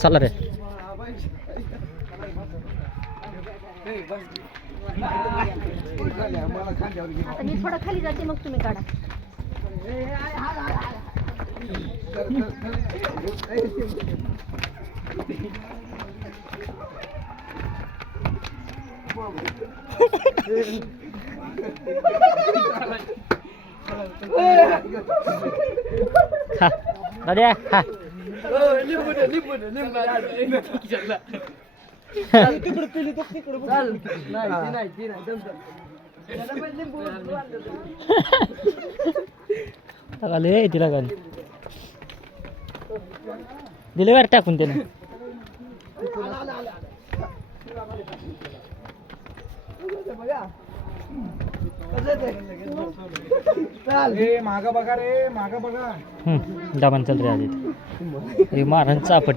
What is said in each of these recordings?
चला रे. आता मी थोडं खाली जाते मग तुम्ही काढा. खा दाद्या खा. लय तिला गाली दिले वर टाकून त्याने. मागा बघा रे, मागा बघा. दाबान चल रे आधी हे मारण चापट.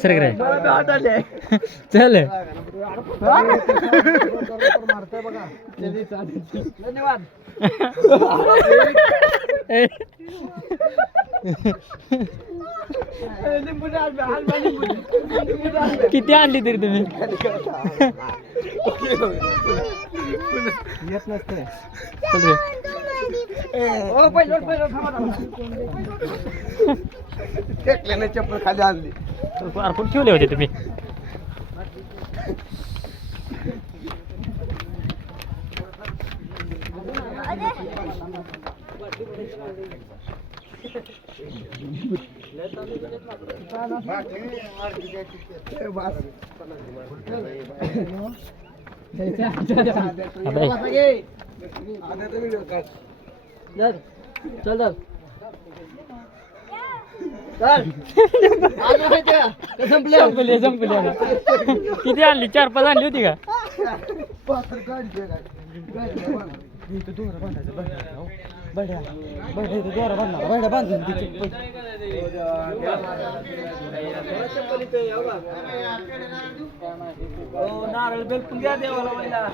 सर रे चल मारताय बघा. धन्यवाद. किती आणली तरी तुम्ही येत नसते. चल रे. टेकल्याने चप्पल खाली आणली. अर्पण ठेवले होते तुम्ही. संपले. किती आणली? 4-5 आणली होती का? नारळ बिलकुल द्या देवाला पहिला.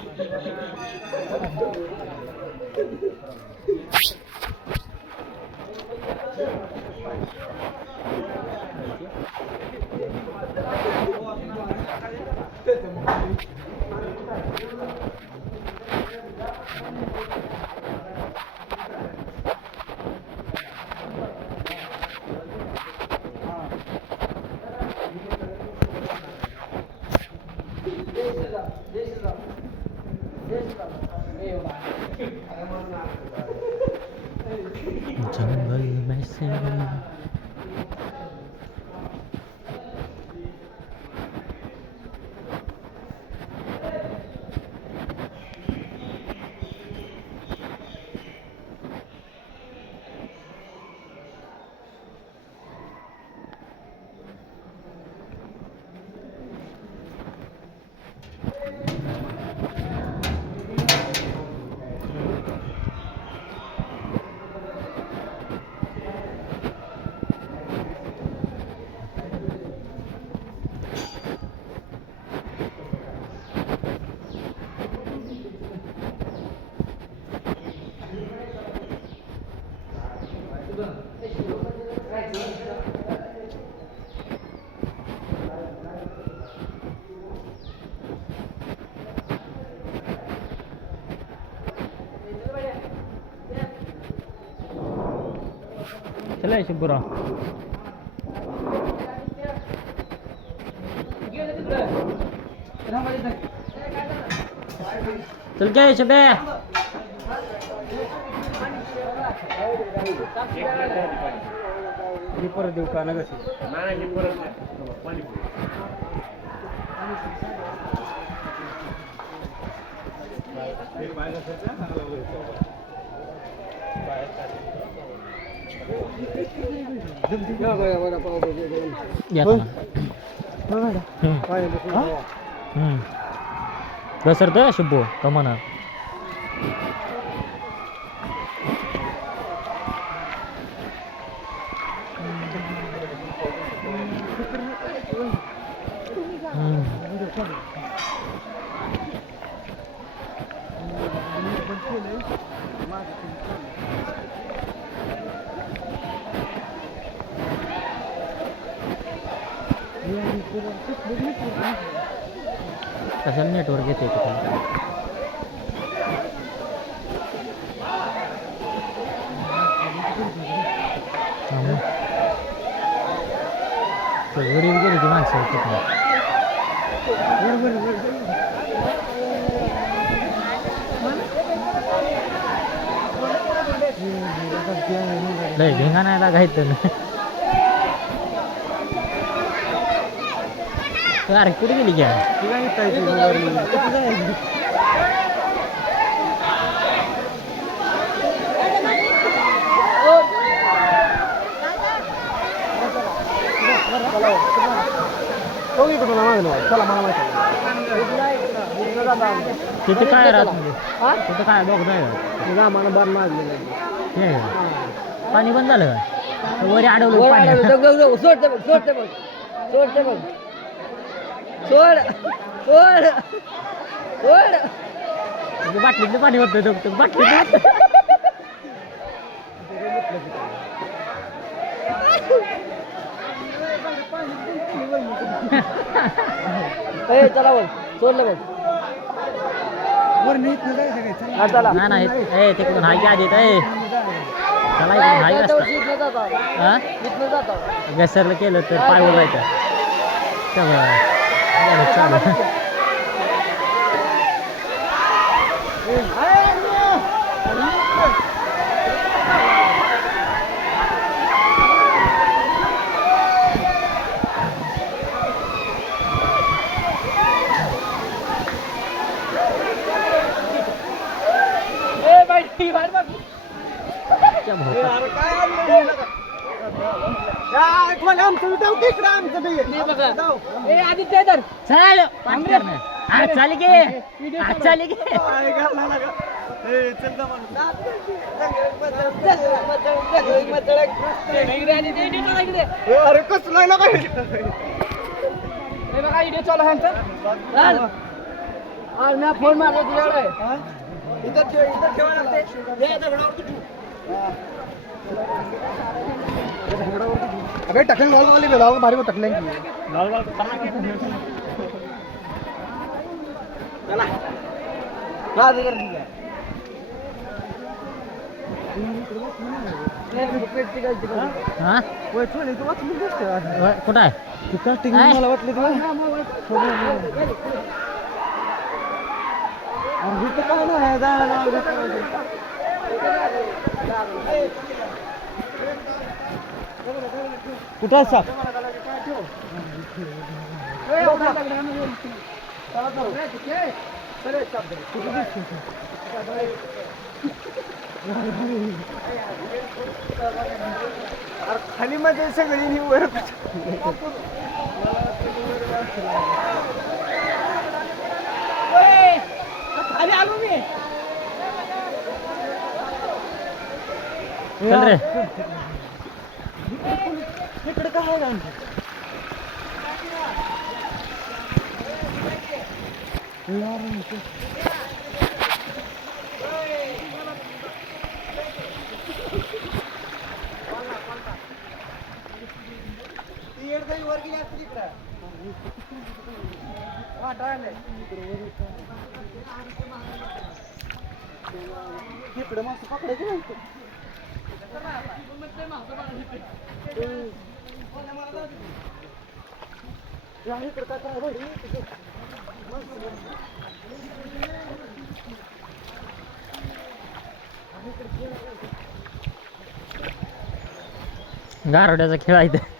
जंगल में से चला शिवपुरा. चल काय शबे. परत देऊ का नगस. Besar dah Shubo, ke mana? कशाला नेटवर्क येते तिथे गरीब गेली ती माणसं तिथे लय ढेंगा नाही लागायचं ना अरे कुठे गेली घ्या तिथे काय राहत तिथे काय बघ नाही आम्हाला बार मारलेलं हे पाणी बंद झालं का वरी अडवलं पाणी सोडते बघ सोडते बघ सोडते बघ सोड सोड सोड बाटलीतलं पाणी होतं बाटलीत चला बघ सोडलं बघ नाही ए तिकडून हाय की आधी चला इकडून हाय रस्ता घसरलं केलं तर पाय उभरायचं चालू चाली गे अरे कसलं ना काय फोन मारला तुझ्याकडे इथं ठेवा लागते अबे टकन लाल वाली लाल भारी को टकले लाल चला राज कर दिया हां ओय चल इथं वाचून दिसते कुठं आहे तू कास्टिंग मला वाटलं तू अरे इथं काय नाही जायला कुठं आहे साप खाली मध्ये सगळी वर खाली आलो मी चल रे इकडे काय आहे वर गेली असते तिकडं इकडे माणसं पकडायचं नाही इकडे काय करायचं गारोड्याचा खेळ आहे इथं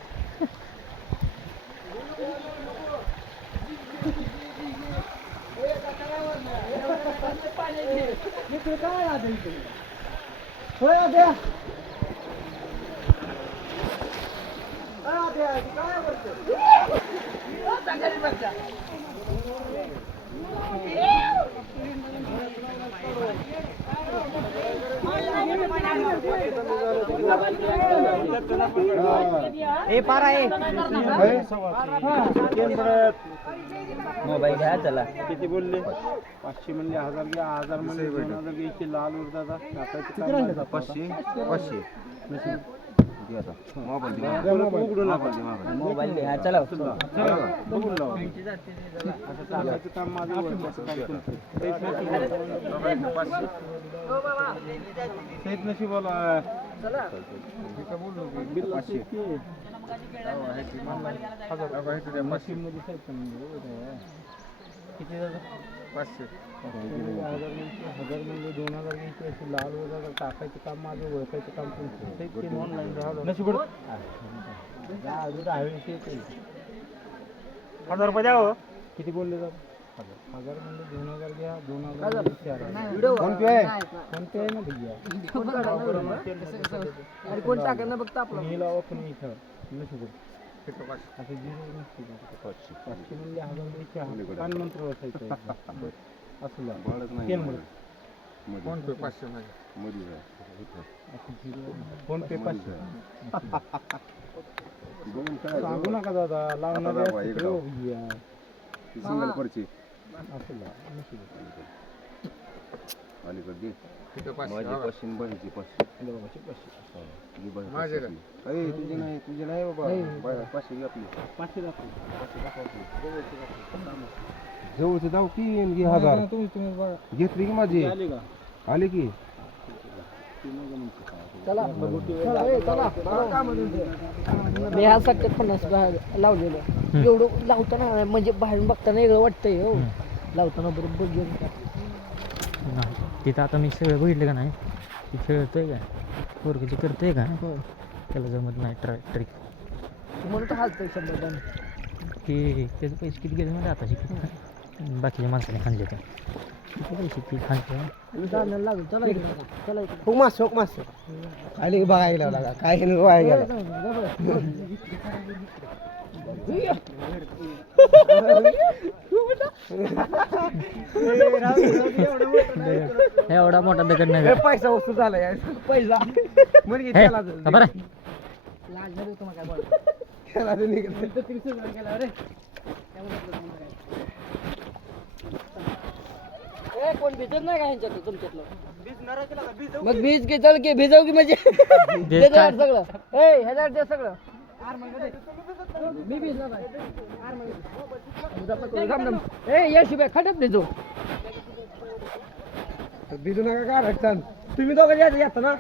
काय आहे इथे होय आद्या काय करतो ए पारा आहे मोबाईल घ्या चला किती बोलले 500 म्हणले 1000 घ्या 1000 म्हणले 2000 घ्यायचे लाल उडदाचा 500 500 500 मोबाईल दे. हा, चला किती 500 म्हणजे 2000 असे लाल वगैरे टाकायचं काम माझं ओळखायचं काम तुमचं ऑनलाईन राहिलं 1000 रुपये द्या. किती बोलले जात 1000 म्हणजे 2000 घ्या. 2000 फोन पे आहे ना भैया. कोण टाका ना बघता आपलं मी लावा पण इथं आता 500 म्हणजे 1000 कानमंत्र वाचायचं असं फोन पे 500 फोन पे 500 सांगू नका दादा लावणार सिंगल पर्ची अलीकडे तुझे नाही बाबा 500 आपली 500 जवळचं जाऊ की 1000 घेतली की माझी आली की चला मी ह्या 50 लावलेलं एवढं लावताना म्हणजे बाहेरून बघताना वेगळं वाटतंय हो लावताना बरोबर घेऊन नाही तिथं आता मी सगळं बघितलं का नाही ती खेळतोय का पोरगीची करतोय का त्याला जमत नाही ट्रिक म्हणून तर हालतोय 100 की त्याचे पैसे किती गेले म्हणजे आता शिकत बाकीच्या माणसाने खांदले तर किती पैसे ती खांदते खूप मास आले बघायला लागा काय गेला एवढा मोठा दगड नाही पैसा वस्तू झाला पैसा बरं कोण भिजत नाही का ह्यांच्यात तुमच्यातलं मग बीज घे चल की भिजव की म्हणजे सगळं ह्याच्यावर दे सगळं मी भिजणार शिवाय खटप भिजू भिजू नका का रटतान तुम्ही दोघं येता ना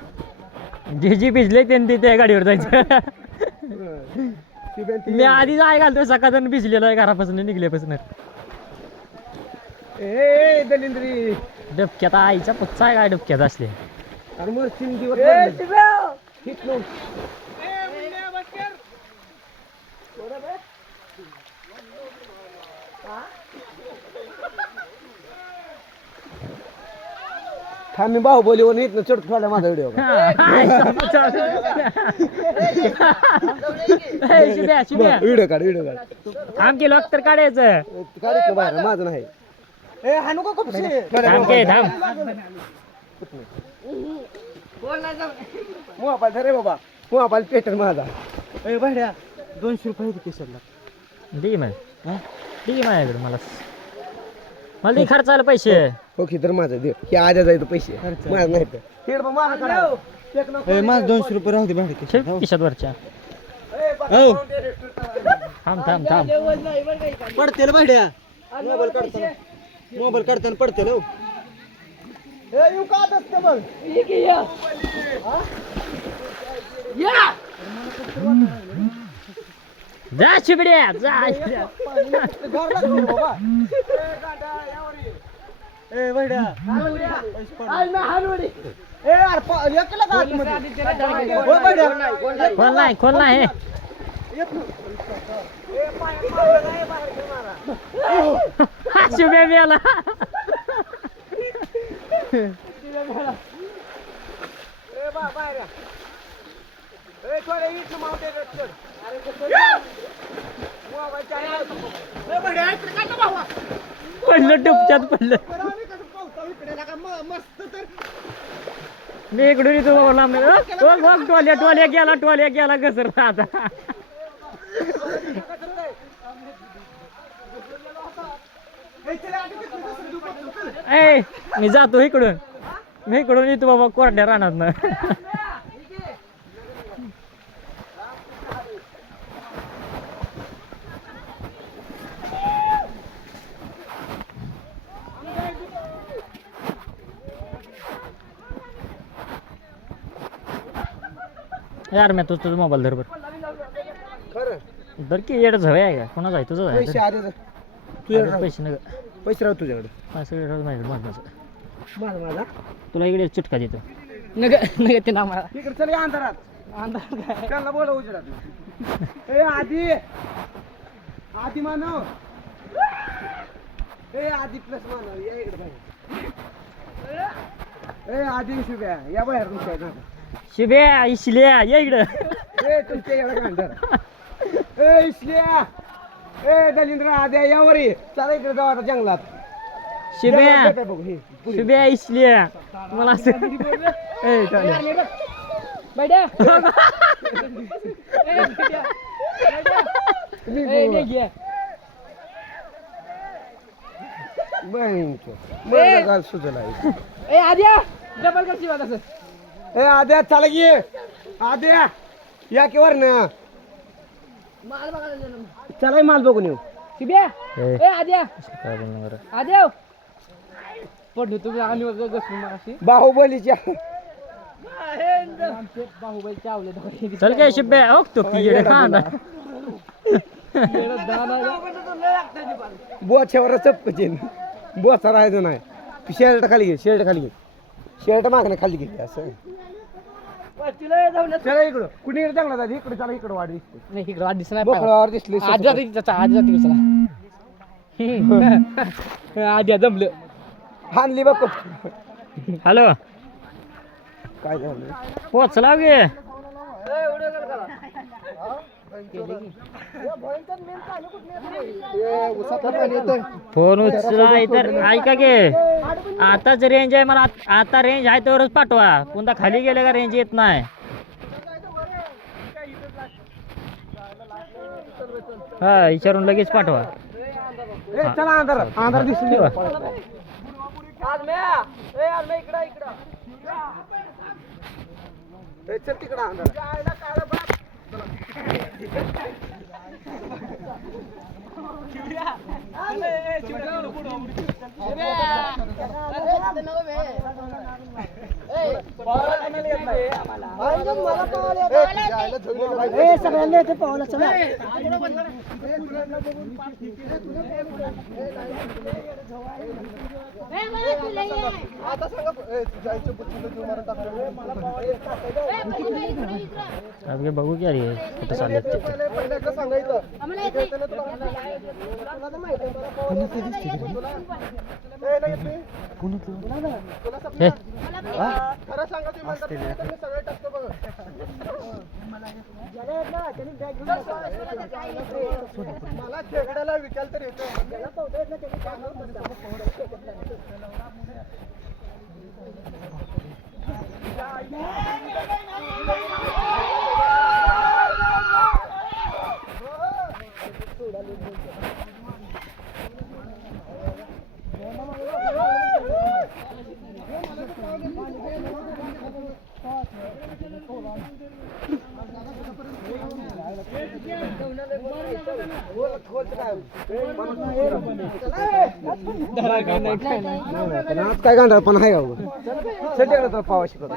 जे भिजले त्यांनी त्या गाडीवर जायचं मी आधीच आहे घालतोय सकाळचं भिजलेलं आहे घरापासून निघल्यापासून दलिंद्री डबक्यात आईचा पच्चा आहे काय डबक्यात असले मी बाहुबलीवर इथनं चढतो थोडा माझा व्हिडिओ व्हिडिओ काढ थांब की लॉक तर काढायचं काढतो बाहेर माझं नाही मोबाईल रे बाबा मोबाईल पेटल माझा भाड्या 200 रुपये केसरला दे मग माझ्याकडे मला दे खर्चायला पैसे ओके तर माझं दे हे आजा जायचं पैसे माझं नाही तर माझं 200 रुपये राहू दे भाडे खिशात वरच्या थांब पडतेल भाड्या मोबाईल काढताना पडतेल हो येऊ का असते बघ जा शिबड्या जा खोल नाही शिब्या मेला पडलं डुबच्यात पडलं मी इकडून इथं टोल्या गेला घसर आता मी जातो इकडून येतो बाबा कोरड्या राहणार ना यार मी तुझा मोबाईल धर बरं खरं धर की येडं झवे आहे का कोणाचं आहे तुझं पैसे आहे आले तुझ्याकडे राहू. पैसे नग पैसे राहू तुझ्याकडे सगळे राहू माझ्याकडे माझं माझा माझा तुला इकडे चिटका देतो नग नग ते ना मला इकडे चल या अंधारात त्यांना बोला उजेडात ए आधी आधी मानव ए आधी प्लस मानव या इकडे बाहेर ए आधी शुभ्या या बाहेर तुमच्या शिब्या इशल्या या इकडं ए तुमच्या एवढा अंधार ए इसल्या ए दलिंद्र आद्या यावर ये चला इकडे जाऊ आता जंगलात शिब्या जंगलात बघू हे पुरी. शिब्या इशल्या मला असं ए चालेल बैड्या बहिणीचं गाल सुजला आहे. ए आद्या डबल कशी वाट असं ए आद्या चला की आद्या या की वर ना माल बघायला चला माल बघून येऊ शिब्या ए ए आद्या काय बोलणार बरं आद्या पडलो तुम्ही आणि गसून मागाशी बाहुबलीच्या बाहुबाई चावले दोघे चल काय शिब्या ओक तो की येडं हा ना बोच्यावर चपकचीन बोचा राहायचं नाही शर्ट खाली घे शर्ट खाली घे शर्ट मागणं खाली घे असं चला इकडं कुणी इकडे चांगला जाते इकडे चला इकडे वाढ दिसते नाही इकडे वाट दिसत नाही बोकडावर दिसले आद्या आद्या चला आद्या जमलं हानली बघ हॅलो काय झालं पोचला गे फोन उचला तर ऐका गे आताच रेंज आहे मला आता रेंज आहे तेवढंच पाठवा कोणता खाली गेले का रेंज येत नाही हा विचारून लगेच पाठवा ए चला अंधार अंधार दिसली ए चल तिकडं अंधार सगळ्यांना येते पाहायला चला आता सांगा जायचं अब बघू की अरे कुठं चालले ते सांगायचं हे खरं सांगा तुम्ही सगळे टाकतो बघ मला खेकड्याला विकाल तर येतो काय गांडा पण आहे का तर पावा शिकवतो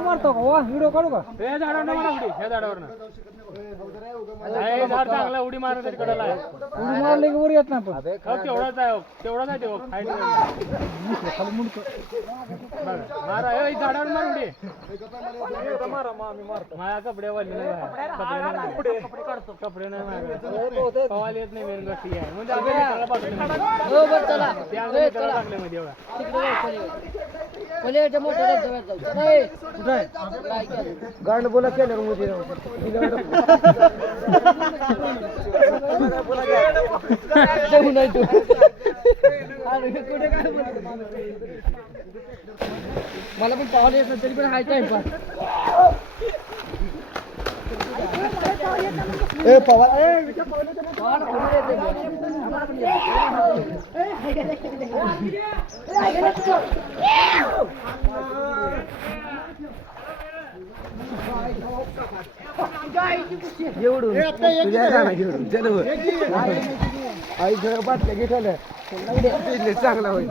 मारतो का व्हिडिओ काढू का झाड चांगला उडी मारत कडला उडी मारले की वर येत नाही पण तेवढाच आहे तेवढाच आहे मारा झाडावर मार उडी माझ्या कपडे वाढले कपडे नाही मारले पवायला येत नाही मेन गोष्टी आहे म्हणजे टाकले मध्ये एवढा गांड बोला केलं मध्ये मला पण पाहायला येत नाही तरी पण हाय टाइमपास ए पवार एवढून आई सगळं बाटल्या घेतल्या चांगला होईल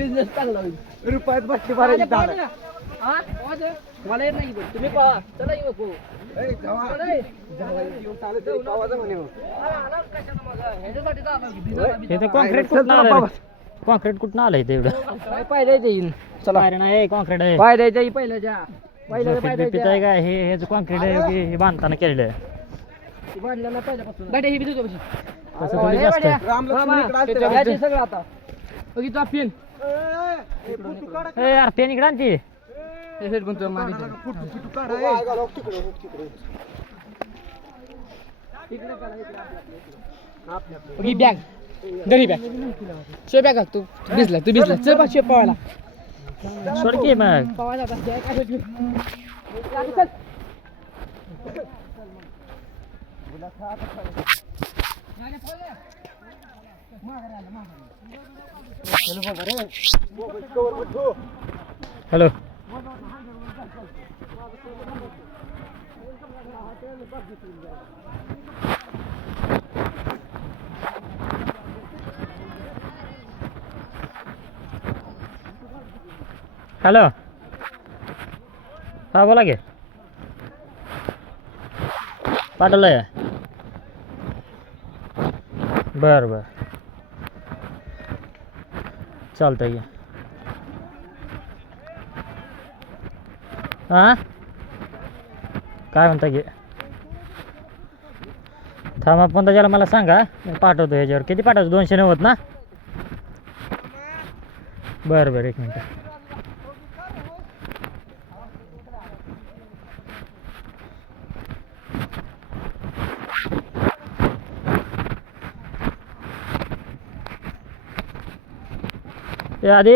बिझनेस चांगला होईल रुपयात बसते भरायची झाड. मला येत नाही तुम्ही पहा चला येऊ नको ते कॉन्क्रीट कुठं आलं कॉन्क्रीट कुठं आलंय ते एवढं पायऱ्या येईन चला पायऱ्या नाही कॉन्क्रीट आहे पायऱ्याच्या पहिल्याच्या पहिल्या बिपित आहे का हे कॉन्क्रीट आहे की हे बांधताना केलेलं आहे गाडी ही बी तुझ्या तसं थोडी जास्त आहे. सगळं आता बघितलं पेन ए यार पेन इकडं आणते हेड कोणतं मागितलं ही बॅग घरी बॅग शे बॅग तू भिजला चल बा शे पवायला सोड की मग पवायला आता बॅग चल हॅलो हॅलो हा बोला की पाठवलं बर बर चालतंय की हां काय म्हणता की थांबा पण त्याला मला सांगा मी पाठवतो ह्याच्यावर किती पाठवतो 290 ना बरं बरं 1 मिनिट ए आधी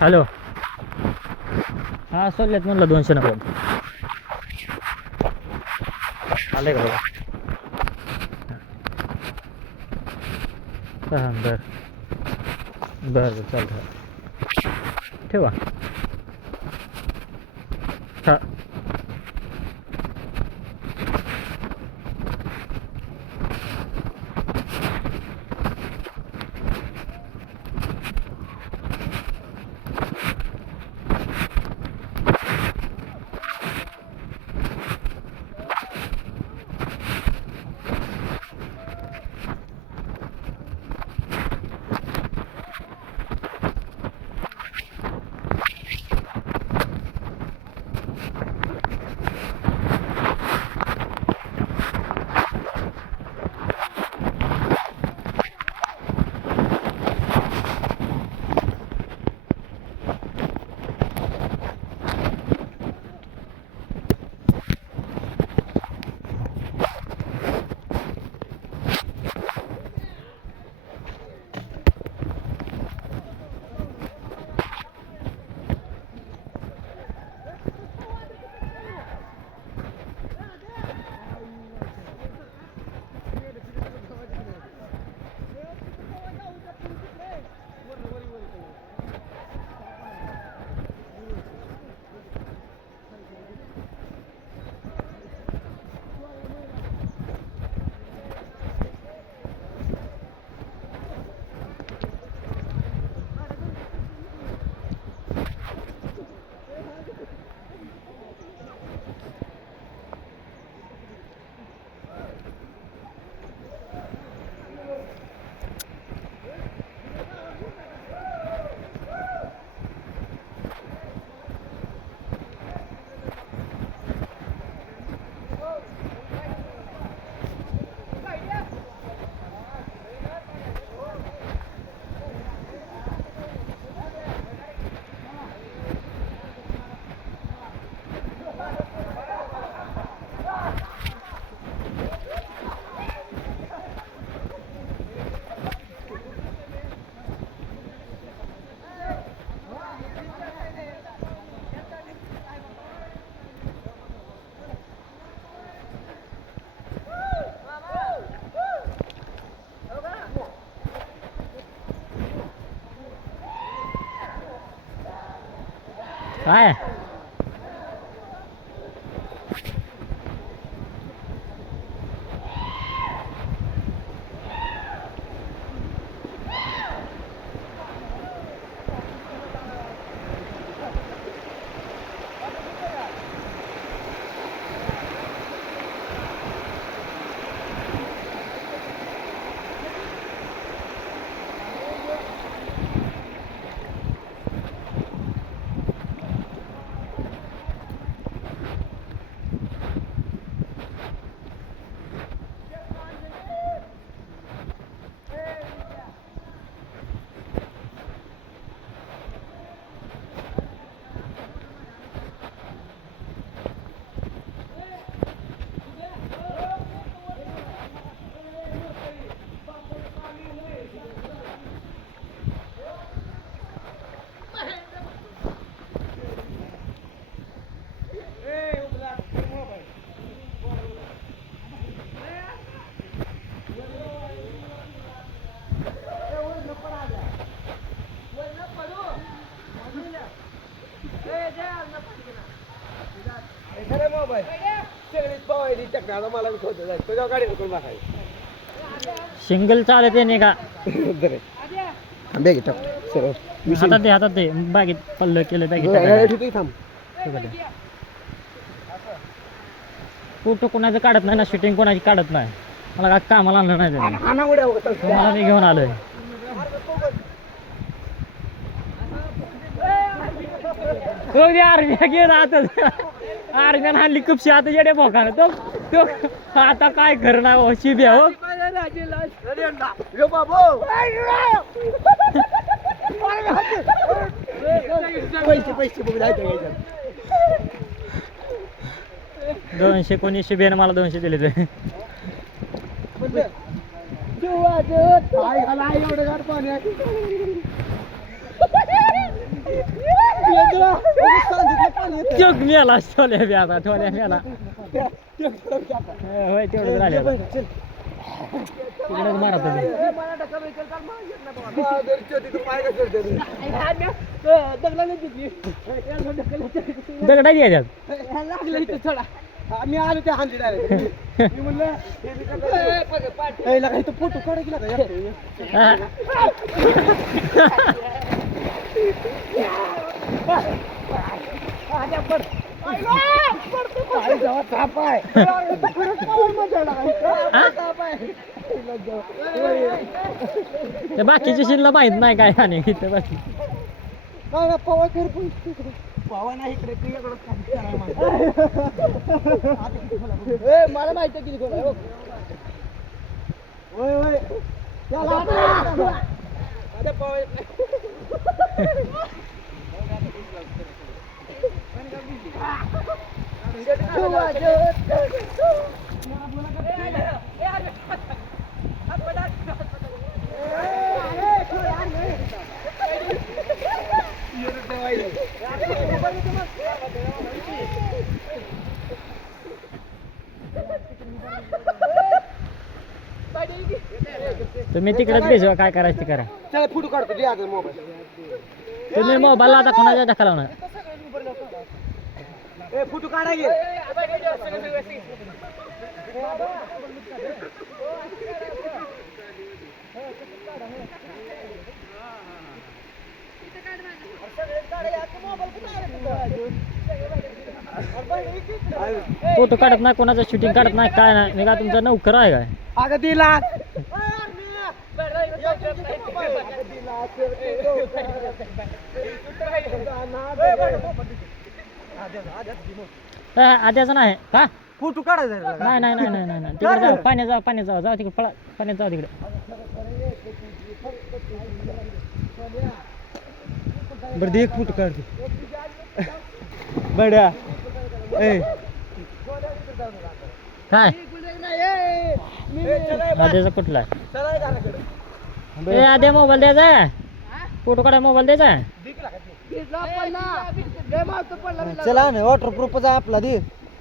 हॅलो हां सोडलेत म्हणलं 290 आले का हां बरं बरं बरं चालतं ठेवा हां काय सिंगल चालत आहे नाही का हातात दे बागेत पल्ल केलं बॅगेत फोटो कोणाचं काढत नाही ना शूटिंग कोणाची काढत नाही मला काय कामाला आणलं नाही त्यांनी तुम्हाला मी घेऊन आलोय आर्मी गेला आता आर्म्यान हल्ली कुपशी आता येडे भोकान तो तो आता काय करणार हो शिब्या हो दोनशे कोणी शिब्याने मला 200 दिले ते चोक मेला ठोल्या ब्याला ठोल्या मेला होय तेवढं राहिले तिकडेच मारा तुम्ही दगडा घ्यायच्यात मी आलो त्या हांडी डायरेक्ट मी म्हणलं फोटो काढा गेला बाकीची शिल्ला माहित नाही काय आणि इथे बाकी पवा कर पवा नाही इकडे मला माहिती किती कोण आहे होय होय तुम्ही तिकडेच भेजवा काय करायचं ते करा चला फोटो काढतो दे आता मोबाईल तुम्ही मोबाईल आता कोणाच्या ढकला होणार ए फोटो काढा गे फोटो काढत नाही कोणाचं शूटिंग काढत नाही काय नाही मी का तुमचा नौकर आहे काय अगं दिला आद्याचं नाही का फोटो काढायचा नाही नाही नाही नाही नाही तिकडे जाऊ पाण्यात जाऊ तिकडे पळा पाण्यात जाऊ तिकडे बरं दे एक फोटो काढतो बड्या ए काय आद्याचा कुठला आहे आद्या मोबाईल द्यायचा फोटो काढा मोबाईल द्यायचा चला ना वॉटरप्रूफच आहे आपला दे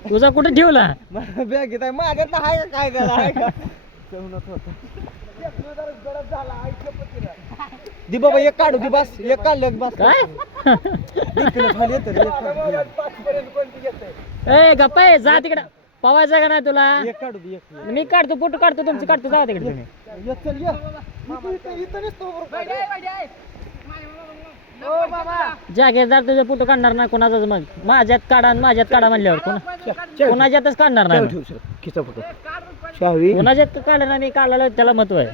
तुझा कुठे ठेवला बॅगेत आहे माझ्यात आहे काय त्याला दे बाबा एक काढू दे बस एक काढलं बस काय खाली येतं ए गप्पा आहे, जा तिकडं पवायचं का नाही तुला एक काढू दे एक मी काढतो फोटो काढतो तुमचं काढतो, जा तिकडे तुम्ही एक चल ये इथं नसतो जागेदार तुझे फोटो काढणार नाही कोणाचाच, मग माझ्यात काढा आणि माझ्यात काढा म्हणल्यावर कोणाच्यातच काढणार नाही मग. खिचा फोटो शाहवी कोणाच्यात काढणार आणि काढायला त्याला महत्व आहे.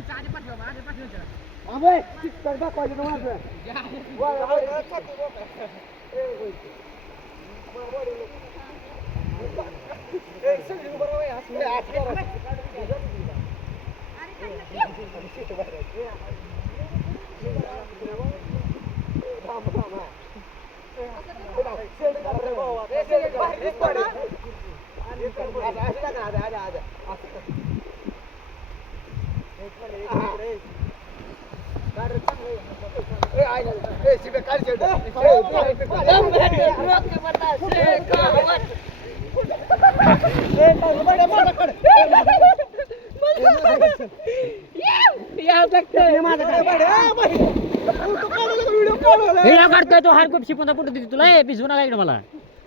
व्हिडिओ काढतोय तो हार खूप शिकवता कुठं देते तुला, ए भिजवू नका इकडे मला,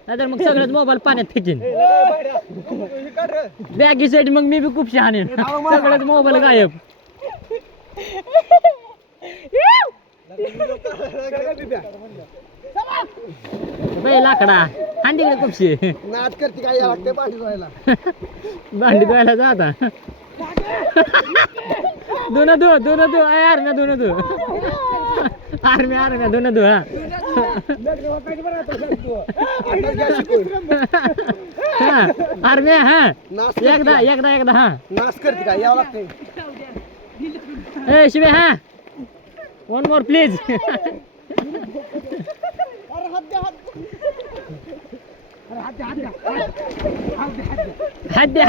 नाहीतर मग सगळंच मोबाईल पाण्यात फेकीन. बॅगी साईड मग मी बी खूप शहाणे, सगळंच मोबाईल गायब. बे लाकडा हांडी कडे खूपशी नाच करते काय लागते भांडी धुवायला भांडी धुवायला जा आता. दोन धु आर्म्या दोन धु आर्म्या दोन धु. हा आर्म्या हा एकदा हा नाच करते काय यावं लागते ए शिवे हा वन मोर प्लीज. हात द्या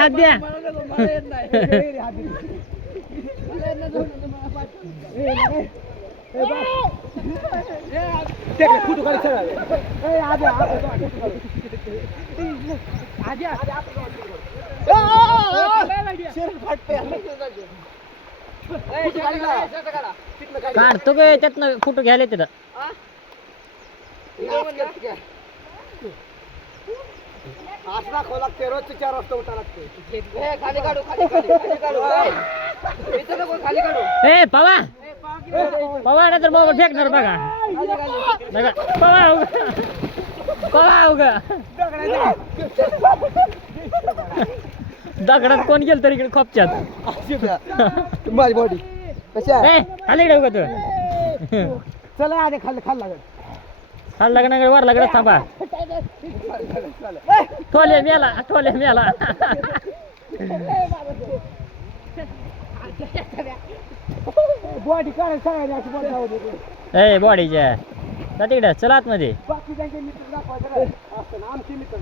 काढतो गे त्यातनं फोटो घ्यायला तिथं. असं दाखवावं लागते रोजचे 4 वाजता उठा लागते ए पवा नाही तर मोबाईल फेकणार बघा पवा उगा दगडात कोण गेल तरी इकडे खोपच्यात माझी बॉडी कशा ए खाली इकडे उगा तू चला आधी खाल्ला खाल्ला का नाही वर लागत थांबा. ठोले मेला बॉडी काढायला सगळ्यांनी ए बॉडीच्या जा तिकडे चला आतमध्ये. बाकी त्यांचे मित्र दाखवायचं आमचे मित्र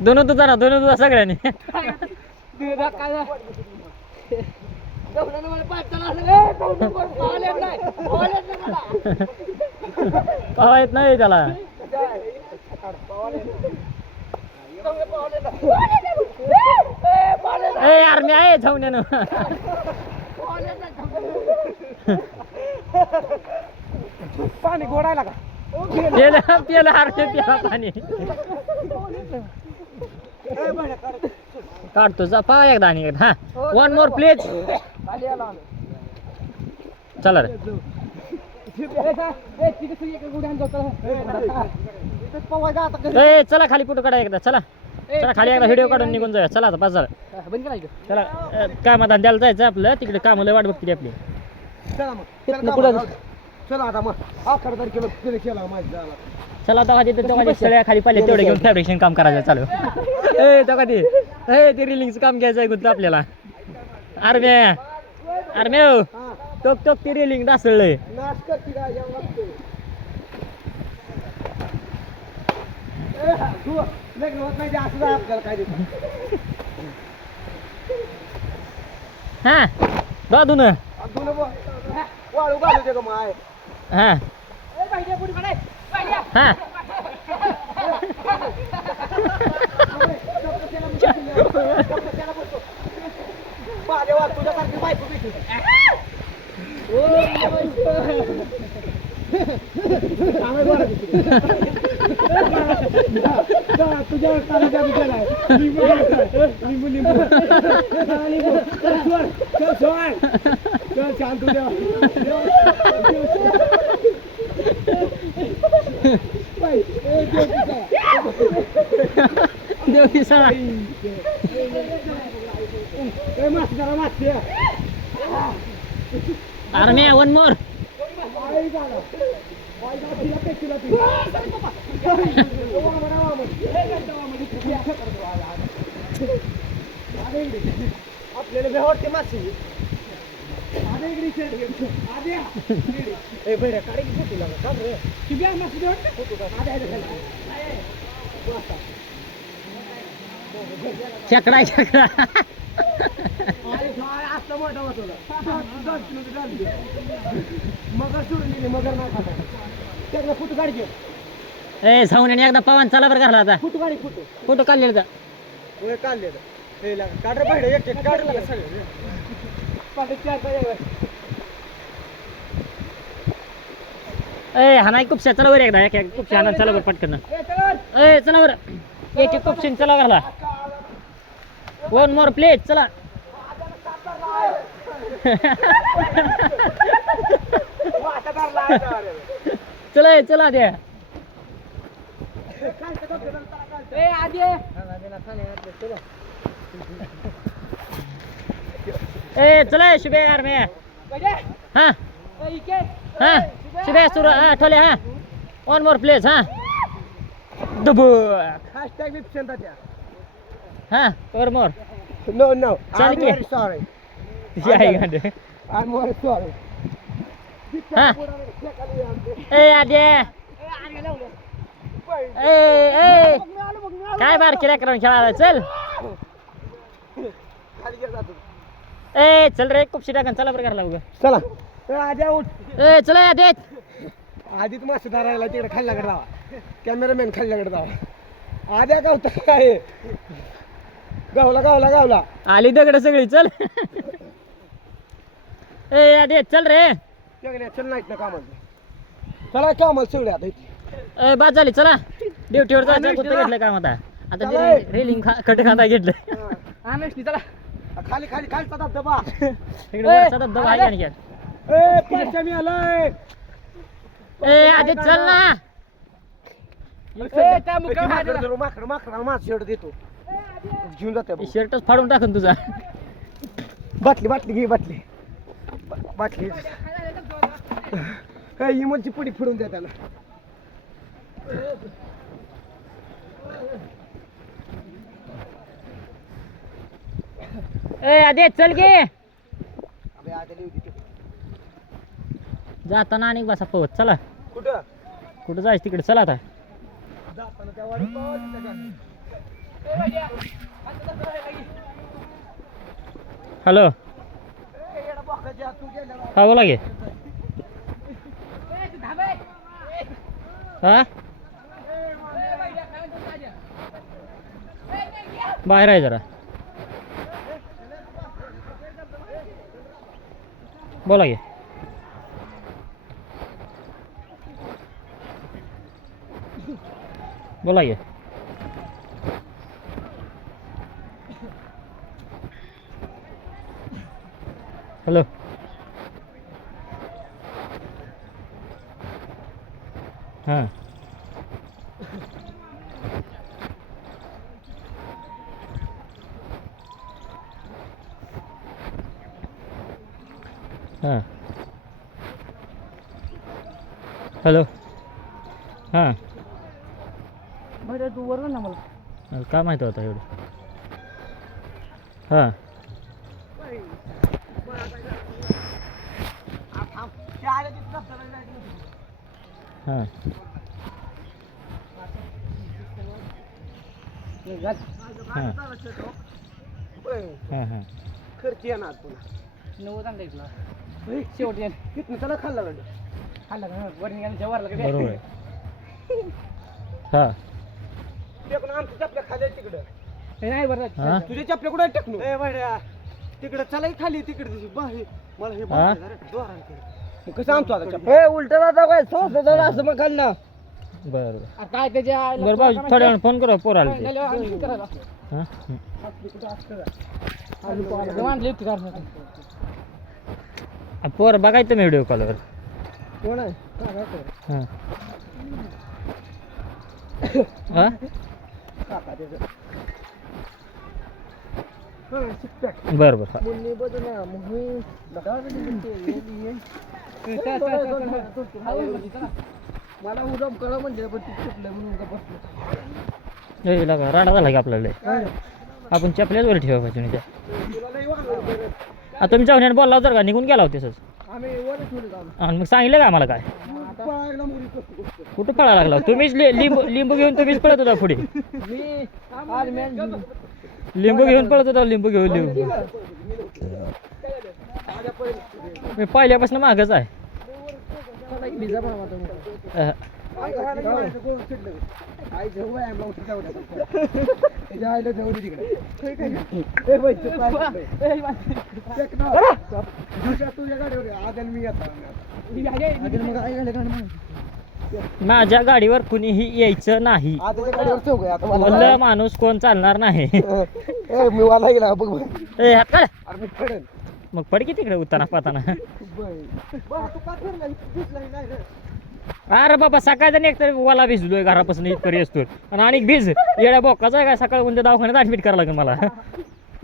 दोन तुझा सगळ्यांनी. पावा येत नाही त्याला. ए आर्मी आहे छावण्यानं. पाणी घोडायला का पियला आर्मी पिया पाणी काढतो जा पा एकदा आणि हा वन मोर प्लीज. चला रे ए चला खाली फोटो काढा एकदा. चला खाली एकदा व्हिडिओ काढून निघून जाऊया. चला आता बाजार चला कामात द्यायला जायचं आपलं तिकडे कामाला वाट बघतील आपली. चला आता मग खरं केलं केला माझ्या चला तेव्हा सगळ्या खाली पाहिले तेवढे घेऊन फॅब्रिकेशन काम करायचं चालू. ए तेव्हा ते रिलिंगचं काम घ्यायचं आहे गुंत आपल्याला. आर्म्या टोक ते रिलिंग दासळलंय. नाश करते काय यावं लागते लग्न होत नाही असं आपल्याला काय देतो हा दादून वाळू घालू दे का माय हा हा माझ्या तुझ्यासारखी बायको भेटू तुझ्यावर कानाचा विचार आहे लिंबू लिंबू शांत तुझ्या देव किसा अरे मी वन मोर आपल्याला बेवडते मासे चकडा चकडा मगर सोडून दिली मगर नाही खाता त्याला फुटू गाडी घे ए सावण्याने एकदा पवन चला बरं घरला आता फुटू गाडी फुटू फोटो काढलेला काढले काढ पाहिजे एक काढलं का सगळं ए हा नाही कुपशा चला बरं एकदा एक एक कुपशा आणा चला बरं पटकन ए चला बरं एक एक कुपशीन चला घरला वन मोर प्लेट चला चला चला द्या ए चला शुभे यार मी हा हा शुभे सुर हा ठोले हा वन मोर प्लेस हा दबू हॅशटॅग विपशन त्या हा वन मोर नो नो चाल की सॉरी याय गांड आय एम व्हेरी सॉरी हा ए आदे ए ए काय बार केल्या करून खेळायला चल खाली गेला तू ए चल रे कुपशी टाकन चला बरं घरला उगा चला आद्या उठ ए चला आदे आधी तू मासे धरायला तिकडे खाल्ल्याकडे जावा कॅमेरामॅन खाल्ल्याकडे जावा आद्या गावता काय गावला गावला गावला आली दगड सगळी चल ए आदे चल रे तेगड्या चल नाहीत ना कामाला चला कामाला सगळे आता इथे ए बाद झाली चला ड्युटीवर जायचं कुठं घेतलं काम आता आता रेलिंग कट खाता घेतलं चला खाली खाली खालचा धबधबा तिकडे वरचा धबधबा आहे आणि ए पैसा मी आलाय ए आधी चल ना माकड माकड माझ शर्ट देतो घेऊन जाते शर्टच फाडून टाकून तुझा बाटली बाटली घे बाटली बाटली इमलची पुडी फिरून द्या त्याला ए आधी चल गे जाताना आणि बसा पवत चला कुठं कुठं जायचं तिकडे चला आता जाताना त्या वाडीत हॅलो हा बोला गे हा बाहेर आहे जरा बोला गे बोला गे हॅलो हां हां हॅलो हां तू वरलं ना मला काय माहिती होता एवढं हां हां हां हां हां खर्च येणार तुला 90 आणला शेवट तिथनं चला खाल्ला गड खाल्लं का वर निघाल्या वरला का बरोबर आहे हा ते पण आमच्या चपल्या खाल्या तिकडं हे नाही बरं हा तुझ्या चपल्या कुठे टेकणू ए बड्या तिकडं चला खाली तिकडे मला हे हा? मग कसं आणतो आता चपल्या ए उलट जाता काय सोडतो असं मग खाल ना बरं काय त्याच्या बरं भाऊ थोड्या वेळ फोन करू पोराला ते. हा? मांडली होती का पोर बघायचं मी व्हिडिओ कॉलवर कोण आहे हा हा काका त्याचं बरं बरं हा. मुन्नी बदला मुही मला उदम कळा म्हणजे पण ती सुटलं म्हणून का बसलो ए, लगा राडा झाला की आपल्याला आपण चपल्याच वर ठेवा पाहिजे त्या तुला लई वागलं आता तुम्ही जाऊन बोलला होता का निघून गेला होता तसंच आम्ही वर ठेवले जाऊ आणि मग सांगितलं का आम्हाला काय पळायला मुली कसं गोष्ट कुठं पळायला लागला तुम्हीच लिंबू लिंबू घेऊन तुम्हीच पळत होता पुढे मी आज मॅन लिंबू घेऊन पळत होता लिंबू घेऊन लिंबू मी पहिल्यापासून मागच आहे अह, आई जवळ आहे आम्हाला उठून जाऊ द्या. त्याच्या आईला जाऊ दे तिकडे ए बाई, ते पाय चेक ना. दुसऱ्या तुझ्या गाडीवर आहे. आद्याला मी येतो आद्याला मग आई घाले गाडी मग. माझ्या गाडीवर कुणीही यायचं नाही आद्याच्या गाडीवर चौक आहे आता मला बोललं माणूस कोण चालणार नाही ए मी वाला गेला बघ बघ. ए हात काढ. अरे मी पडेल मग पड की तिकडे उताना पाताना बा तू का फिरला भिजला नाही रे. अरे बाबा सकाळचा एक तर वाला भिजलोय घरापासून इथपर्यंत येतो आणि भिज येड्या बोकाचा आहे काय सकाळ म्हणजे दवाखान्यात ऍडमिट करावं लागेल मला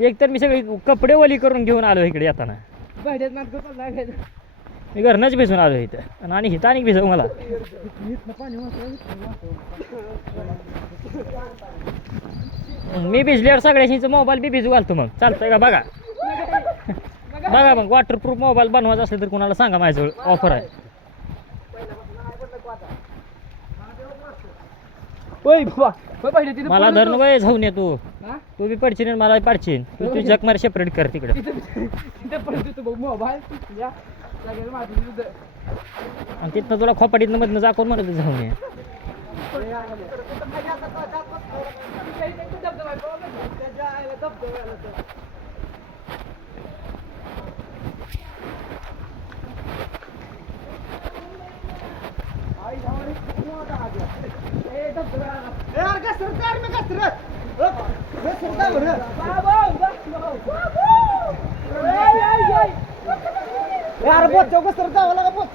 एक तर मी सगळी कपडे वली करून घेऊन आलो इकडे येताना मी घरनंच भिजून आलो इथं आणि इथं आणि भिजव मला मी भिजल्यावर सगळ्याशीच मोबाईल बी भिजू घालतो मग चालतंय का बघा बघा मग वॉटरप्रूफ मोबाईल बनवायचा असेल तर कोणाला सांगा माझ्याजवळ ऑफर आहे ओय बाबा मला धरण वय जाऊन ये तू तू बी पडशील आणि मला पडशील तू तुझी जखमार सेपरेट कर तिकडे आणि तिथनं तुला खोपाटीतनं मधनं जाकून म्हणत जाऊन ये यार बोट चौकस तर जावं लागा बोट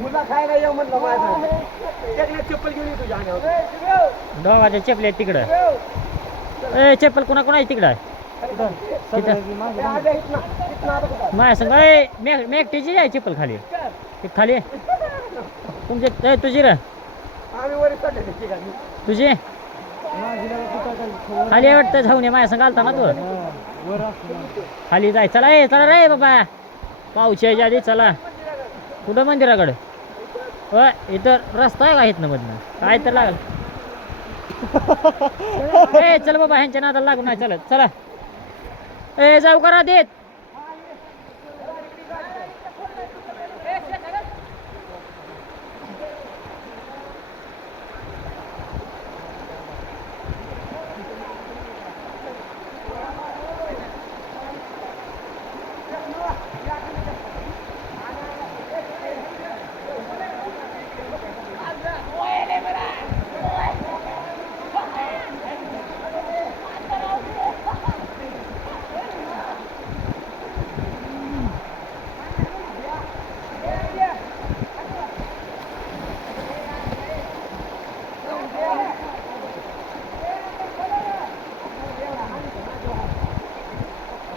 मुला खायला येऊ म्हणलं माझं चप्पल घेऊन ये तुझ्या अंगावर दोघाच्या चपल्या आहेत तिकडं ए चप्पल कोणा कोणा आहे तिकडं आहे माझ्या संग ए मी एकटीची आहे चप्पल खाली ती खाली आहे. तुमचे तुझी र आम्ही वर चढले ठिकाणी तुझी खाली आहे वाटतं जाऊन ये माझ्या संग आलता ना तू खाली जाय चला ए चला रे बाबा पाऊस यायच्या आधी चला कुठं मंदिराकडं होय इथं रस्ता आहे का इथनं मधनं काय तर लागल ए चल बाबा ह्यांच्या नादाला लागून नाही चलत चला ए जाऊ करा देत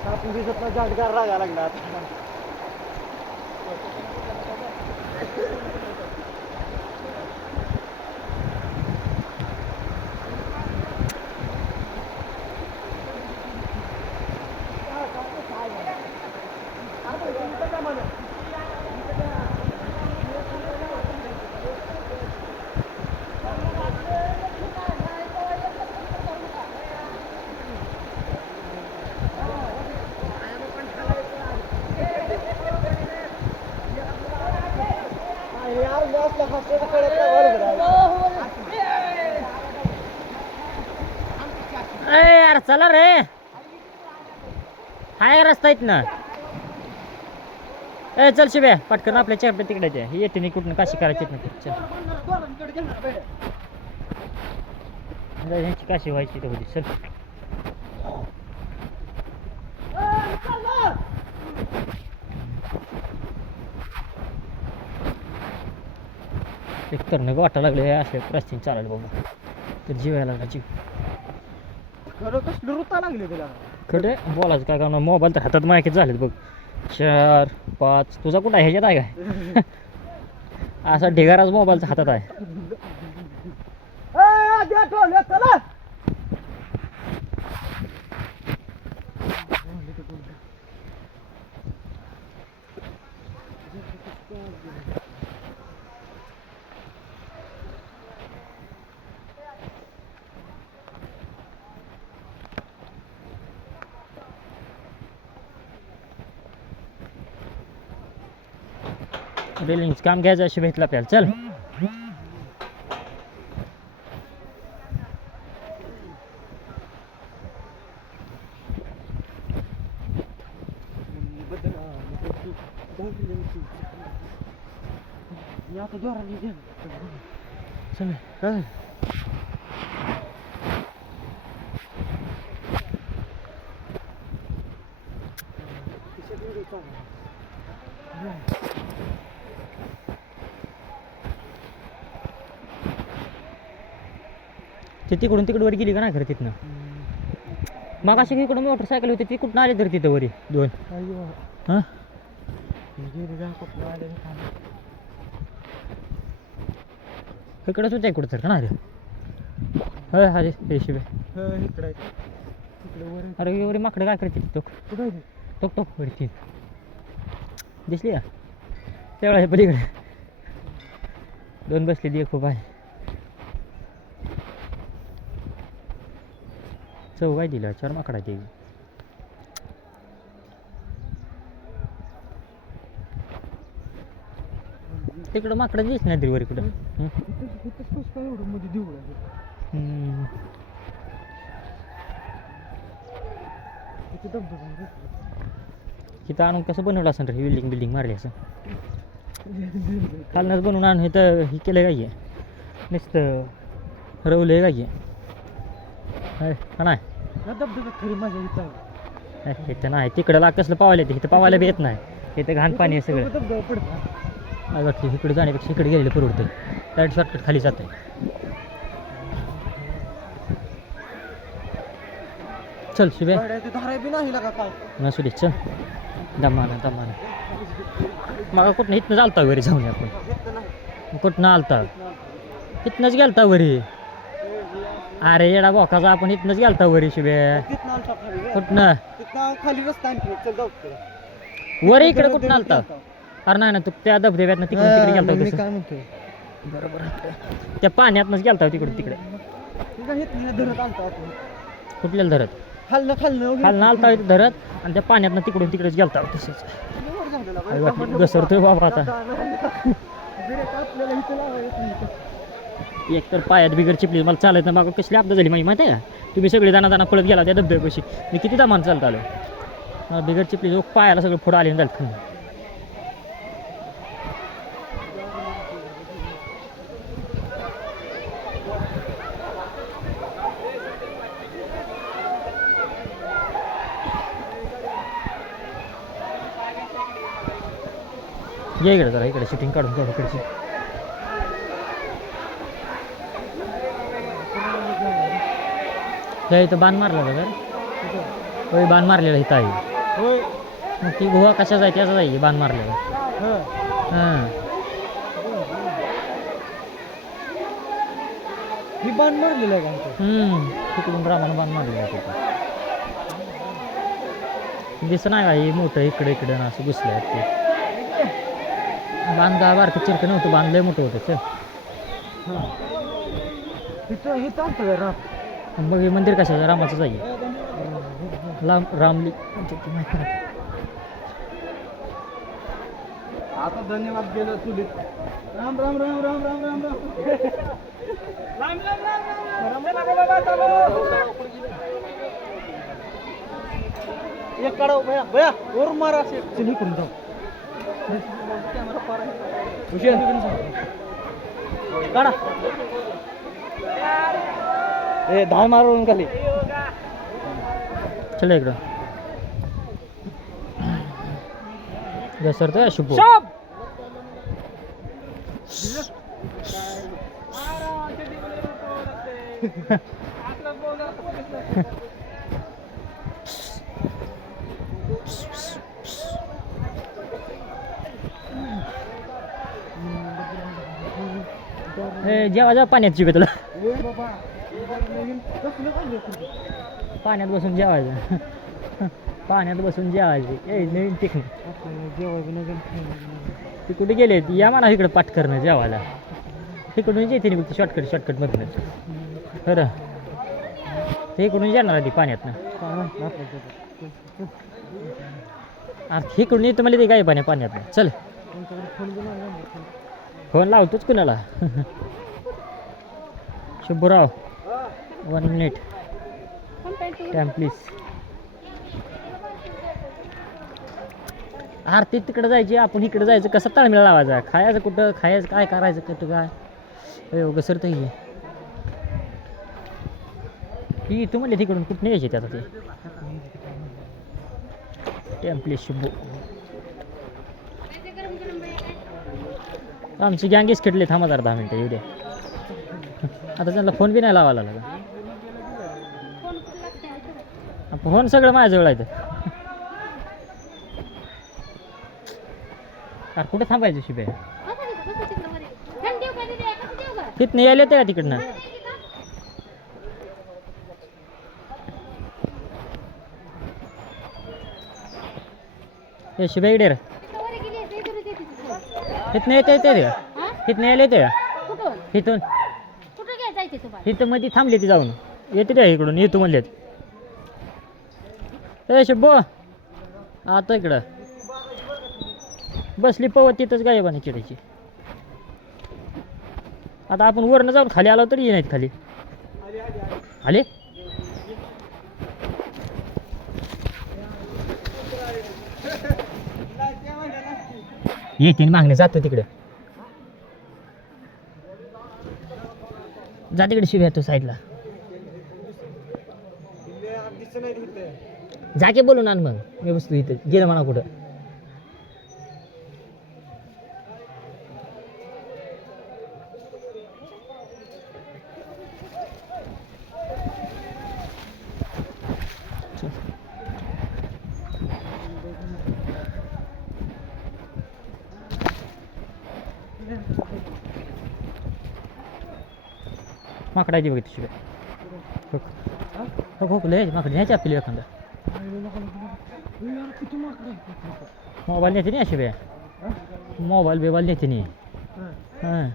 आपण दिसत नाही जाटगार रागा लागला अरे यार चला रे हाय रस्ता आहेत ना ए चल शिव्या पटकन आपल्या चेपल्या तिकडे द्या ही येते नाही कुठून काशी करायची ना ह्यांची काशी व्हायची तर होती चल एक तर नको वाटायला लागले असे रस्त्याने चालायला बाबा तर जीवायला लागला जीव खरं कसलं रुता लागले तुला खरे बोलायचं काय करणार मोबाईल तर हातात माहिती झालेत बघ 4 5 तुझा कुठं आहे ह्याच्यात आहे काय असा ढिगाराच मोबाईलचा हातात आहे चला रेलिंग काम घ्यायचं अशी भेटलं आपल्याला चल चल ते तिकडून तिकडे वर गेली का नाही खरं तिथनं मग अशी इकडून मोटरसायकल होती ती कुठं आली तर तिथं वरी 2 हां इकडंच होत्या कुठं तर का नाही रे अरे हे शिवे अरे वरी माकडं काय करते टोक टोक टोक वरती दिसली का तेवढा पलीकडे 2 बसलेली एक खूप आहे चौ काय दिला 4 माकडा ते तिकडं माकडं दिस नाही तरी वर इकडं तिथं आणून कसं बनवलं असं रे बिल्डिंग मारली असं खालनंच बनवून आणून इथं हे केलं काय नुसतं रवलं काय नाही खरी माझ्या इथं नाही तिकडं लाग कसलं पावायला येते इथं पावायला बी येत नाही इथं घाण पाणी आहे सगळं काय वाटतं इकडे जाण्यापेक्षा इकडे गेलेलं परवडतं डायरेक्ट शॉर्टकट खाली जात आहे चल शिव्या नसू दे चल दमाना मग कुठनं इथनं चालता वरी जाऊन आपण कुठनं आलता इथनंच गेलता वरी अरे येडा बोकाचा आपण इथनंच गेलता वरी शिव्या कुठनं खाली रस्ता वरी इकडे कुठनं आलता अरे नाही ना तू त्या धबधब्यातनं तिकडे गेलता मी तसं काय म्हणतोय बरोबर त्या पाण्यातनंच गेलता तिकडे धरत आणतो आपण कुठल्याला धरत खालनं आलता इथं धरत आणि त्या पाण्यातनं तिकडून तिकडेच गेलता तसंच काय वाटलं घसरतोय बाबा आता एक तर पायात बिगर चिपली मला चालत ना बाबा कसली आपदा झाली माझी माहिती आहे का तुम्ही सगळे दाना पळत गेला त्या धबधब्यापाशी मी किती दामान चालत आलो मला बिगर चिपली जो पायाला सगळं फोडं आले झालं ये इकडे जरा इकडे शूटिंग काढून काढ इकडची इथं बाण मारला का होय बाण मारलेला इथं आहे मग ती गुहा कशा जाय त्याचा जाई बाण मारलेला हां ही बाण मारलेलं आहे का तिकडून रामानं बाण मारलेलं आहे तिथं दिसत नाही का हे मोठं इकडे ना असं घुसलं आहे ते बांधा बारकं चिरकं नव्हतं बांध लय मोठं होतं तिथं हे चालतं राम मग हे मंदिर कशाचं रामाचं जाईल रामली माहिती आता धन्यवाद गेलं चुलीत. राम राम राम राम राम राम राम एक काढा भया भया वर मारा असे चुली करून जाऊ काढा ए धाय मारून खाली चला इकडं घसरतोय शुभ जेव्हा जेव्हा पाण्यात शिकत तुला पाण्यात बसून जेवायचं पाण्यात बसून जेवायचे ए नवीन टेक्निक ती कुठे गेले या म्हणा इकडं पाठ करणं जेवायला तिकडून येते नाही फक्त शॉर्टकटमधून खरं ते इकडून येणार आधी पाण्यातनं अरे इकडून येतं मला ते काय पाण्यातनं चल फोन लावतोच कुणाला शुभराव 1 मिनिट टाइम प्लीज आरती तिकडे जायची आपण इकडे जायचं कसं ताळमेळ लावायचा खायचं कुठं खायचं काय करायचं कुठं काय घसरतं ही तू म्हणले तिकडून कुठं नाही यायची आता ते टाइम प्लीज शुभ आमची गँगीच खेटले थांबा जरा 10 मिनटं येऊ द्या आता त्यांना फोन बी नाही लावायला लागला फोन सगळं माझ्याजवळ आहे तर कुठे थांबायचं शिबे तिथनं यायला येते का तिकडनं हे शिबे इकडे तिथनं येते तिथनं यायला येते का इथून इथं मध्ये थांबली ती जाऊन येते त्या इकडून येतो म्हणलेत ए शुभो आता इकडं बसली पवत तिथंच गायब आणि चिडायची आता आपण वरनं जाऊन खाली आलो तरी ये नाहीत खाली आले येते मागणे जातो तिकडे जा तिकडे शिव्या तो साईडला जाके बोलून आण मग मी बसतो इथे गेलं म्हणा कुठं माकडा आहे बघ शिवाय हो लय माकडे न्यायची आपली एखादा मोबाईल नेते नाही शिवाय मोबाईल बिबाईल नेते नाही हां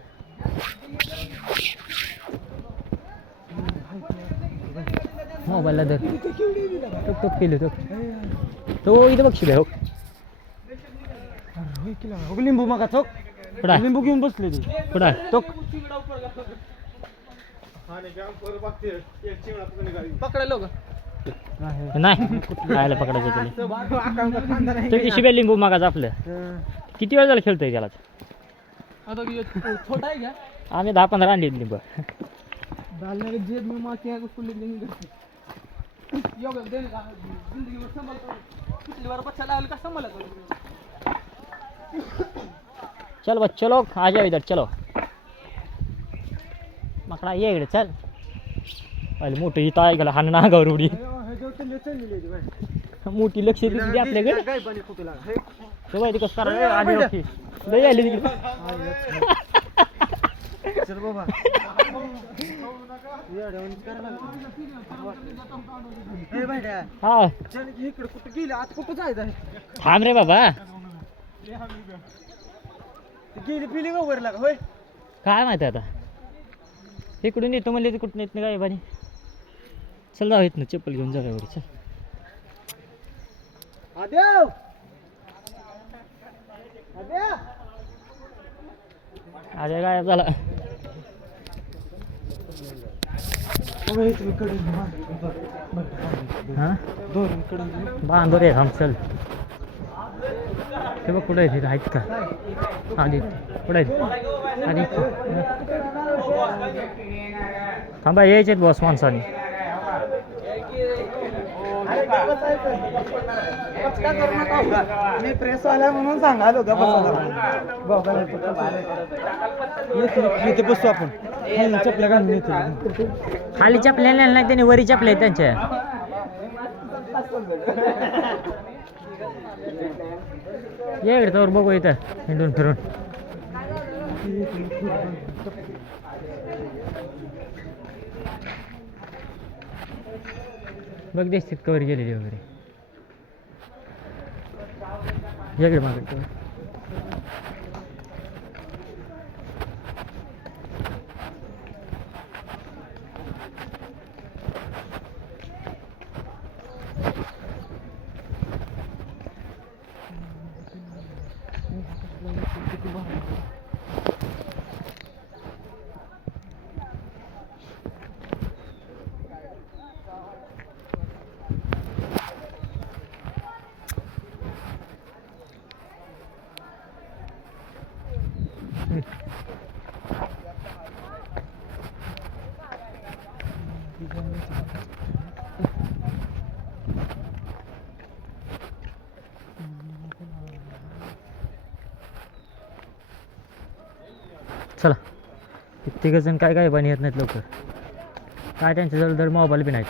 मोबाईलला धर टोक टोक केलं तो इथं बघ शिवाय हो लिंबू मागा चोक कुठं लिंबू घेऊन बसले ते कुठं चोक पकडायला का नाही खायला पकडायचं तुझी शिव्या लिंबू मागायचं आपलं किती वेळ झाला खेळतोय त्याला आता छोटा आहे का आम्ही 10-15 आणली लिंबू डालने जेब में माँ के उसको ले लेंगे योगा देने का जिंदगी में संभल पिछली बार बच्चा लाया का संभल चल बच्चे लोग आ जाओ इधर चलो माकडा ये इकडे चल पहिले मोठं इथं आहे गेला हाण नागावर उडी मोठी लक्ष दिली आपल्याकडे तो माहिती कसं करा आधी लय आली तिकडे चल बाबा हा इकडे कुठं गेले आज कुठं जायचं थांब रे बाबा गेली पिली का वर लागा होय काय माहिती आता इकडून येतो म्हणले ते कुठून येत नाही काय बानी चल जाऊ येत ना चप्पल घेऊन जागा चल आदेव अरे गायब झाला. हा बांधो रे हम चल. ते बघ कुठं आहे ते आहेत का आधी कुठं आहेत आधी थांबा यायचे बॉस माणसाने. मी प्रेस वाला म्हणून सांगायला होता इथे बसतो आपण चपल्या घालून येतो. खाली चपल्या नाही त्याने वरी चपल्या आहेत त्यांच्या. ये इकडे तर बघू इथं हिंडून फिरून. बघ दिसतात कवर गेलेली वगैरे. इकडे मागे चला. तिघ जण काय काय पण येत नाहीत लवकर. काय त्यांच्या जवळ तर मोबाईल बी नाहीत.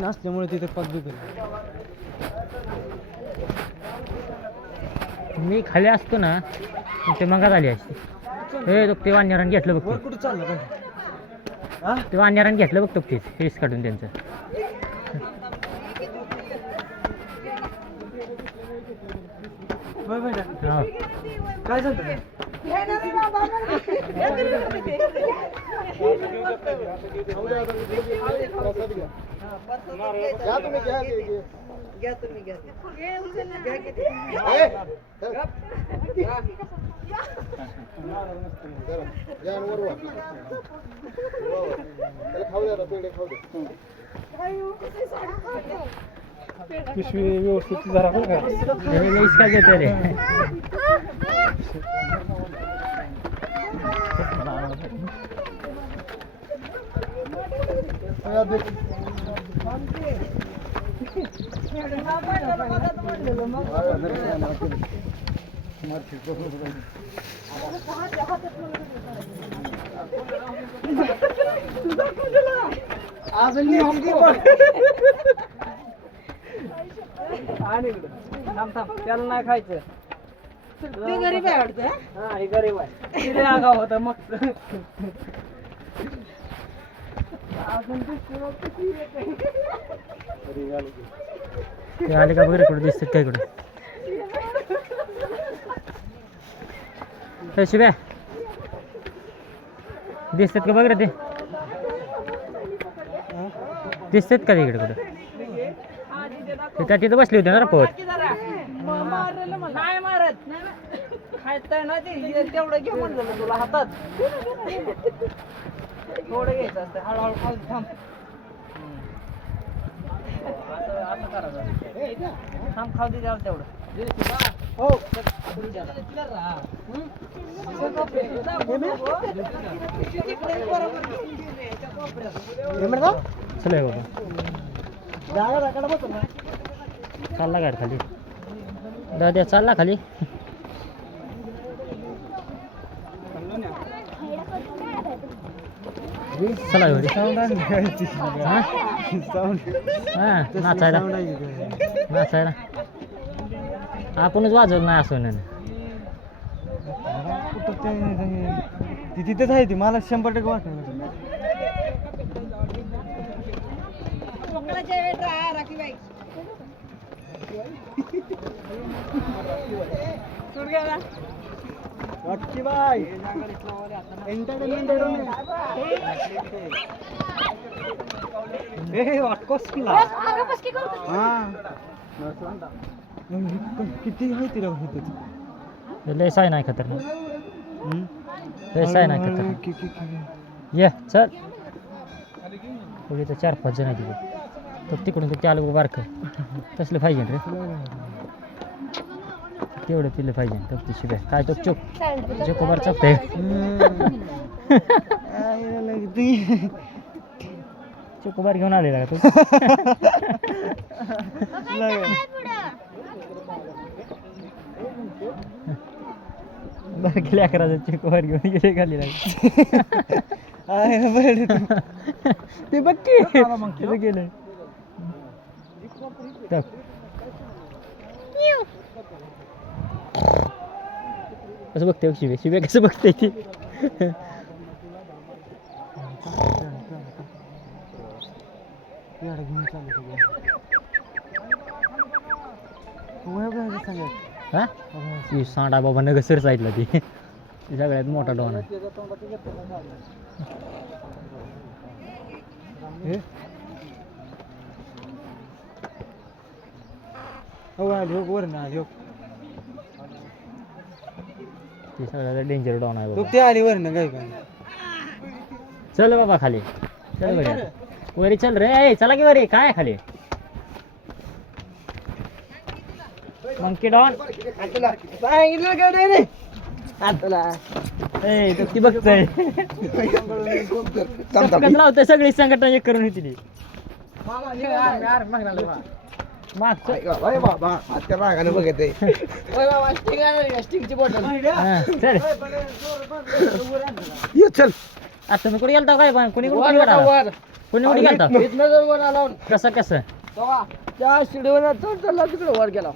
नसल्यामुळे तिथे पदवी मी खाली असतो ना ते मगाच आली असते. हे बघ ते वाण्यारान घेतलं बघ. कुठं चाललं ते वाण्यारान घेतलं बघतो तेच फेस काढून त्यांचं. हो. काय झालं पिशवी व्यवस्थित जरा इसका घेतो रे. त्याला नाही खायचं. ते गरीब आहे वाटतं. हा हे गरीब आहे. ते आगाव होता मग. ते आले का बघ कुठं दिसतात काय कुठं. शिव्या दिसतात का बघ रे. ते दिसतात का इकडे कुठं. ते त्या तिथं बसली होती ना पोहत. नाही मारत खायचं ना ते तेवढं घे म्हणलं तुला हातात. थोडं घ्यायचं असतं हळूहळू खाऊ थांब. असं करायचं. थांब खाऊ दे त्याला तेवढं. हो चला बाबा चालला गाडी खाली. दाद्या चालला खाली. चला हां नाचायला नाचायला आपणच वाजवत नाही असं. ती तिथेच आहे. ती मला 100% वाटलं. अच्छी बाय एंटरटेनमेंट ए वाटकोसला किती आहे तिला लय साय नाही खतरनाक लय साय नाही खतरनाक ये चल तर 4-5 जण आहे तिथे तर तिकडून ते आलं बारकं तसलं पाहिजे रे तेवढं पिल्लं पाहिजे तर शिवाय काय तो चोकोबार चोकते चोकोबार घेऊन आलेला का तू बारकी लेकराचं चोकोबार घेऊन गेले खाली ते बघ की गेलं कसं बघते शिवे कसं बघते ती हा ती सांडा बाबा नगसर साईडला ती सगळ्यात मोठा डॉन आहे ती सगळ्यात डेंजर डॉन आहे बाबा. ते आली वर ना काय चल बाबा खाली चल बघा वरी चल रे ए, चला की वरी काय खाली मंकी डॉन ए तो ती बघतोय कसं लावतोय सगळी संघटना एक करून होती ती मागचं बाबा त्या रागाने बघत आहे हा, चल ये चल आता तुम्ही कुठे गेलता काय पण कोणी कुठे गेलता कसं कसं त्या शिडीवर चढला तिकडे वर गेला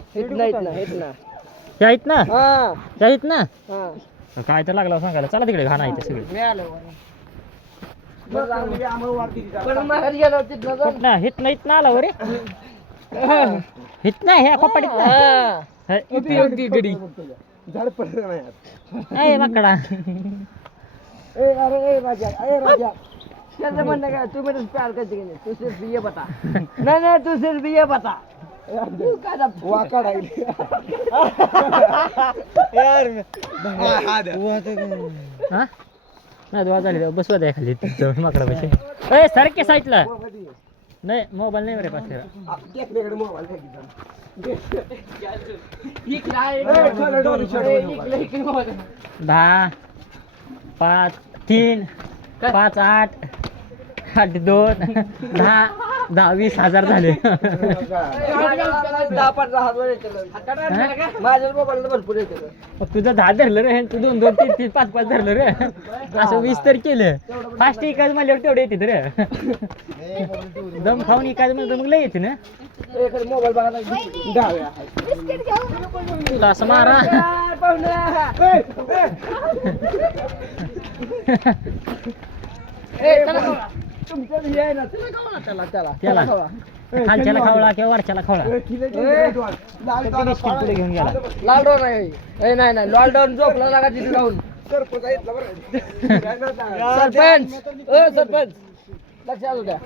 त्या आहेत ना त्या आहेत ना काय तर लागला सांगायला चला तिकडे घाण आहे ते सगळे कुठं हित ना इथं आला रे हित ना ह्या खोपाडीत गडी झाड पडलं नाही ए माकडा अरे राजा त्याचं म्हणणं काय तू मेरे प्यार करते की नाही तू सिर्फ ये बता नाही तू सिर्फ ये बता वाकड आहे यार हा नाही दुआ झाली बसवा द्या खाली तिथं माकडा पैसे ए सारखे साईडला नाही मोबाईल नाही रे पास दहा 5 3 5 8 8 2 10 20 हजार झाले माझ्या मोबाईल भरपूर येते तुझं 10 धरलं रे तू 2 2 3 3 5 5 धरलं रे असं 20 तर केलं फास्ट इकायचं म्हणल्यावर तेवढे येते रे दम खाऊन इकायचं म्हणजे मग लय येते ना मोबाईल बघायला तुला असं मारा त्याला खालच्याला खावला किंवा वरच्याला खावला पुढे घेऊन गेला लॉकडाऊन नाही लॉकडाऊन झोपला लागा तिथे जाऊन सरपंच सरपंच लक्षात होत्या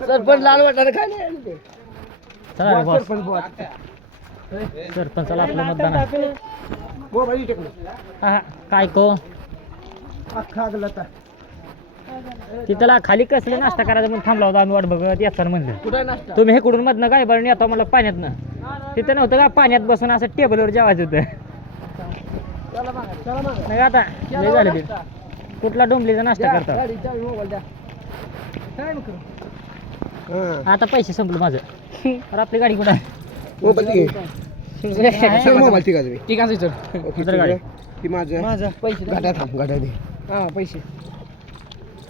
सरपंच लाल वाटाणे काय नाही चला रे बॉस सरपंचाला आपलं मतदान आहे. हा, काय को तिथला खाली कसलं नाश्ता करायचं म्हणून थांबला होता आम्ही वाट बघत याचा म्हणलं तुम्ही हे कुठून मधनं काय बरं येतो मला पाण्यातनं तिथं नव्हतं का पाण्यात बसून असं टेबलवर जेवायचं होतं नाही आता लय झालं ते कुठला डोंबलीचा नाश्ता करता आता पैसे संपलं माझं तर आपली गाडी कुठं आहे माझं पैसे गाड्या थांब गाड्या दे हा पैसे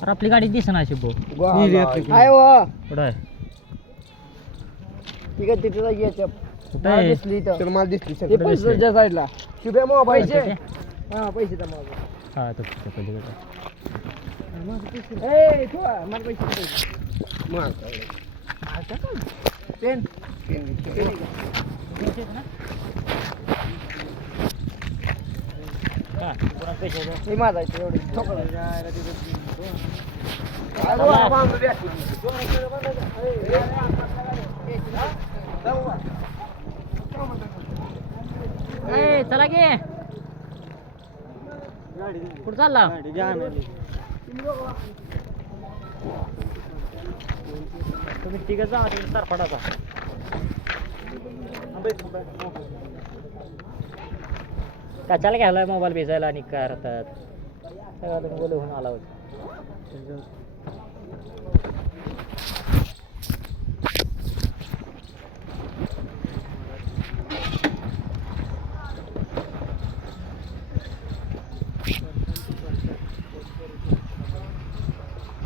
तर आपली गाडी दिसना अशी बो आहे व कुठं आहे ठीक आहे तिथे याच्या कुठं आहे दिसली तर मला दिसली कुठं दिसली? साईडला शुभे मोबाईल पैसे? हा पैसे तर माझं हा तो तिथं पलीकडे. ए तू मला पैसे पेन हे माझा आहे एवढे चला की कुठं चालला तुम्ही तिघं जा तुम्ही सरपटाचा कशाला घ्यायला मोबाईल भेजायला आणि काय राहतात सगळं तुम्ही बोलून आला होता